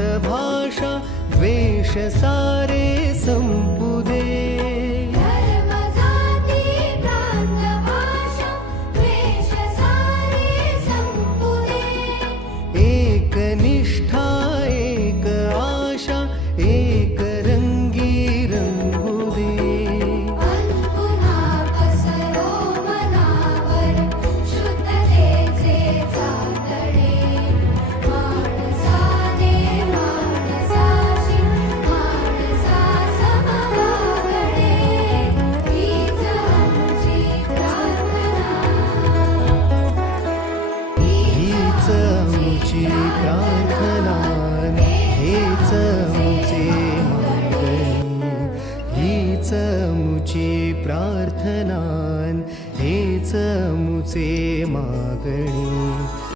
भाषा द्वेष सारे मुची प्रार्थना हेच मुचे मागणी हीच मुची प्रार्थना हेच मुचे मागणी.